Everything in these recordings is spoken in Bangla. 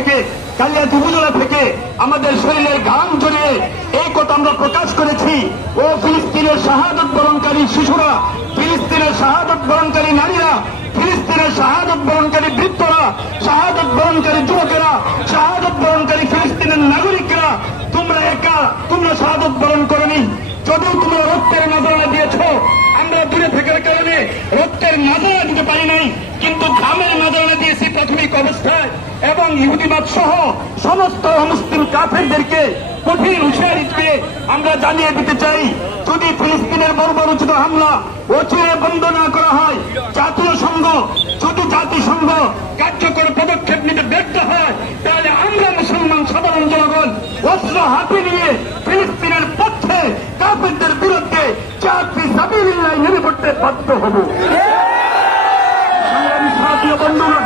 থেকে, কালিয়াচক উপজেলা থেকে আমাদের শরীরের ঘাম ঝরিয়ে এই কথা আমরা প্রকাশ করেছি। ও ফিলিস্তিনের শাহাদত বরণকারী শিশুরা, ফিলিস্তিনের শাহাদত বরণকারী নারীরা, ফিলিস্তিনের শাহাদত বরণকারী বৃদ্ধরা, শাহাদত বরণকারী যুবকেরা, শাহাদত বরণকারী ফিলিস্তিনের নাগরিকরা, তোমরা একা, তোমরা শাহাদত বরণ করনি। যদিও তোমরা রক্তের নজরানা দিয়েছ, আমরা দূরে থাকার কারণে রক্তের নজরানা দিতে পারি নাই, কিন্তু ঘামের নজরানা দিয়েছি প্রাথমিক অবস্থায়। এবং ইহুদিবাদ সহ সমস্ত মুসলিম কাফেরদেরকে কঠিন হুঁশিয়ারি দিয়ে আমরা জানিয়ে দিতে চাই, যদি ফিলিস্তিনের বর্বরোচিত হামলা অচিরে বন্ধ না করা হয়, জাতীয় সংঘ যদি জাতিসংঘ কার্যকর পদক্ষেপ নিতে ব্যর্থ হয়, তাহলে আমরা মুসলমান সাধারণ জনগণ অস্ত্র হাতে নিয়ে ফিলিস্তিনের পক্ষে কাফেরদের বিরুদ্ধে জিহাদ ফি সাবিলিল্লাহ নেমে পড়তে বাধ্য হব। সংগ্রামী সাথী ও বন্ধুগণ,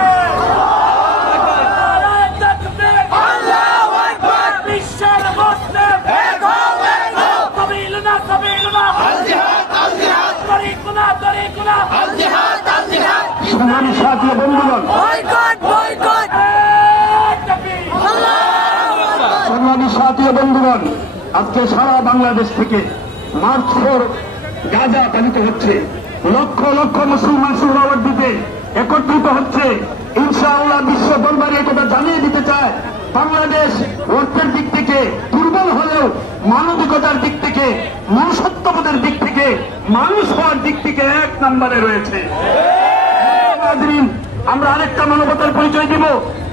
সংগ্রামী সাথী ও বন্ধুগণ, সংগ্রামী সাথী ও বন্ধুগণ, আজকে সারা বাংলাদেশ থেকে মার্চ ফর গাজা পালিত হচ্ছে। লক্ষ লক্ষ মুসলমান সুরাওয়ার দিতে একত্রিত হচ্ছে। ইনশাআল্লাহ বিশ্ব দরবারে একথা জানিয়ে দিতে চায়, বাংলাদেশ অর্থের দিক থেকে দুর্বল হলেও মানবিকতার দিক থেকে, মনুষ্যত্ববোধের দিক থেকে, মানুষ হওয়ার দিক থেকে এক নম্বরে রয়েছে। আমরা আরেকটা মানবতার পরিচয় দিব।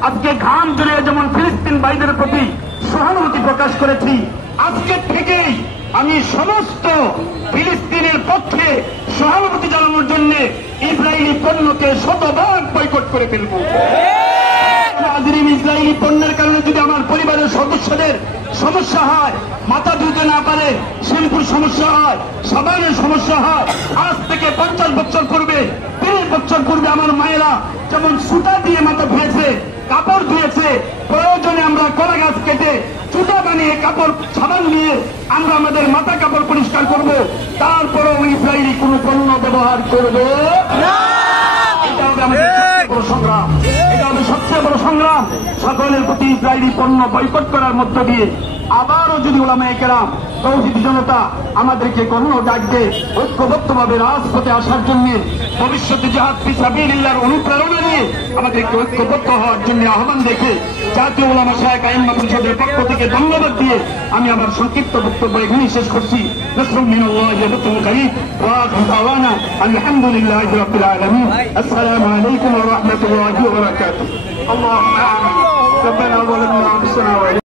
আজকে ঘাম জড়িয়ে যেমন ফিলিস্তিন ভাইদের প্রতি সহানুভূতি প্রকাশ করেছি, আজকে থেকেই আমি সমস্ত ফিলিস্তিনের পক্ষে সহানুভূতি জানানোর জন্য ইসরায়েলি পণ্যকে শতভাগ বয়কট করে ফেলব। ইসরায়েলি পণ্যের কারণে যদি আমার পরিবারের সদস্যদের সমস্যা হয়, মাথা ধুতে না পারে, শ্যাম্পুর সমস্যা হয়, সাবানের সমস্যা হয়, আজ থেকে 50 বছর পূর্বে, 30 বছর পূর্বে আমার মায়েরা যেমন সুতা দিয়ে মাথা ধুয়েছে, কাপড় ধুয়েছে, প্রয়োজনে আমরা কলা গাছ কেটে সুতা বানিয়ে কাপড় সাবান নিয়ে আমরা আমাদের মাথা কাপড় পরিষ্কার করব, তারপরেও ইসরায়েলি কোন পণ্য ব্যবহার করবে না। এটা হবে আমাদের সবচেয়ে বড় সংগ্রাম, এটা হবে সবচেয়ে বড় সংগ্রাম। সকলের প্রতি ইসরায়েলি পণ্য বয়কট করার মধ্য দিয়ে আবারও যদি উলামায়ে কেরাম, তৌহিদি জনতা আমাদেরকে কখনো ডাকবে ঐক্যবদ্ধভাবে রাজপথে আসার জন্য, ভবিষ্যতে জিহাদ ফি সাবিলিল্লাহর অনুপ্রেরণা নিয়ে আমাদেরকে ঐক্যবদ্ধ হওয়ার জন্য আহ্বান দেখে জাতীয় উলামা শায়েখ আইম্মা পরিষদের পক্ষ থেকে ধন্যবাদ দিয়ে আমি আমার সংক্ষিপ্ত বক্তব্য এখানেই শেষ করছি। নাসরুম মিনাল্লাহি ওয়া ফাতহুন কারীব ওয়া আখিরু দাওয়ানা আলহামদুলিল্লাহি রাব্বিল আলামিন। আসসালামু আলাইকুম ওয়া রাহমাতুল্লাহি ওয়া বারাকাতুহু। আল্লাহুম্মা আমিন। ربنا ظلمنا انفسنا